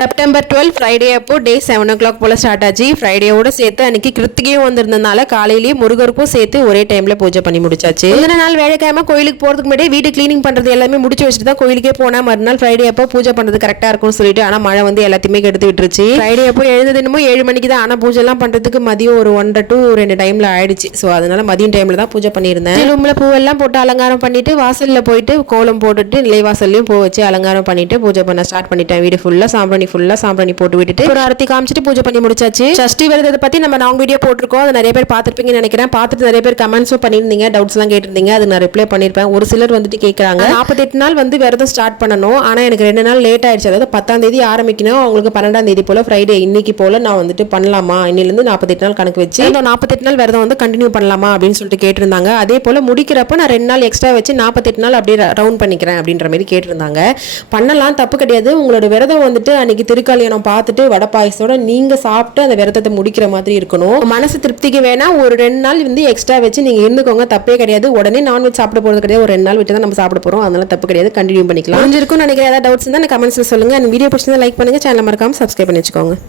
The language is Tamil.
செப்டம்பர் 12 ஃப்ரைடே அப்போ டே 7 o'clock போல ஸ்டார்ட் ஆச்சு. ஃப்ரைடேவோட சேர்த்து அன்னைக்கு கிருத்திகையும் வந்திருந்தனால காலையிலேயே முருகருக்கும் சேர்த்து ஒரே டைம்ல பூஜை பண்ணி முடிச்சாச்சு. முந்தின நாள் வேலைக்கிழமை கோயிலுக்கு போறதுக்கு முன்னாடி வீடு கிளீனிங் பண்றது எல்லாமே முடிச்சு வச்சுட்டு தான் கோயிலுக்கே போனா மறுநாள் ஃப்ரைடே அப்போ பூஜை பண்றது கரெக்டா இருக்கும்னு சொல்லிட்டு ஆனா மழை வந்து எல்லாத்தையுமே கெடுத்து விட்டுருச்சு. ஃப்ரைடே அப்போ எழுந்தது என்னமோ 7 மணிக்கு தான். ஆனா பூஜை எல்லாம் பண்றதுக்கு மதியம் ஒரு 1 to 2 டைம்ல ஆயிடுச்சு. ஸோ அதனால மதியம் டைம்ல தான் பூஜை பண்ணியிருந்தேன். ரூம்ல பூவெல்லாம் போட்டு அலங்காரம் பண்ணிட்டு வாசல்ல போயிட்டு கோலம் போட்டுட்டு நிலைவாசல்லையும் பூ வச்சு அலங்காரம் பண்ணிட்டு பூஜை பண்ண ஸ்டார்ட் பண்ணிட்டேன். வீடு ஃபுல்லா சாம்பிராணி போட்டு விட்டுட்டு ஒரு ஆரத்தி காமிச்சிட்டு பூஜை பண்ணி முடிச்சாச்சு. சஷ்டி விரதத்தை பத்தி நம்ம லாங் வீடியோ போட்டிருக்கோம். அது நிறைய பேர் பார்த்திருப்பீங்கன்னு நினைக்கிறேன். பார்த்துட்டு நிறைய பேர் கமெண்ட்ஸும் பண்ணியிருந்தீங்க, டவுட்ஸ் எல்லாம் கேட்டிருந்தீங்க. அது நான் ரிப்ளை பண்ணிருப்பேன். ஒரு சிலர் வந்துட்டு கேட்கறாங்க 48 நாள் வந்து விரதம் ஸ்டார்ட் பண்ணணும். ஆனா எனக்கு 2 நாள் லேட் ஆயிடுச்சு. அதாவது 10ஆம் தேதி ஆரம்பிக்கணும், அவங்களுக்கு 12ஆம் தேதி போல ஃப்ரைடே இன்னைக்கு போல நான் வந்துட்டு பண்ணலாமா, இன்னிலிருந்து 48 நாள் கணக்கு வச்சு இந்த 48 நாள் விரதம் வந்து கண்டினியூ பண்ணலாமா அப்படின்னு சொல்லிட்டு கேட்டிருந்தாங்க. அதே போல முடிக்கிறப்ப நான் 2 நாள் எக்ஸ்ட்ரா வச்சு 48 நாள் அப்படியே ரவுண்ட் பண்ணிக்கிறேன் அப்படின்ற மாதிரி கேட்டிருந்தாங்க. பண்ணலாம், தப்பு கிடையாது. உங்களோட விரதம் வந்துட்டு அன்னைக்கு திருக்கல்யாணம் பார்த்துட்டு வடை பாயசத்தோட நீங்க சாப்பிட்டு அந்த விரதத்தை முடிக்கிற மாதிரி இருக்கணும். மனசு திருப்திக்கு வேணா ஒரு 2 நாள் வந்து எக்ஸ்ட்ரா வச்சு நீங்க இருந்துக்கோங்க, தப்பே கிடையாது. உடனே நான்வெஜ் சாப்பிட போறது கிடையாது. ஒரு 2 நாள் விட்டு தான் நம்ம சாப்பிட போறோம், அதனால தப்பு கிடையாது. கண்டினியூ பண்ணிக்கலாம். புரிஞ்சிருக்கும்னு நினைக்கிறேன். ஏதாவது டவுட்ஸ் இருந்தா கமெண்ட்ஸ்ல சொல்லுங்க. அந்த வீடியோ பிடிச்சிருந்தா லைக் பண்ணுங்க, சேனலை மறக்காம சப்ஸ்கிரைப் பண்ணி வச்சுக்கோங்க.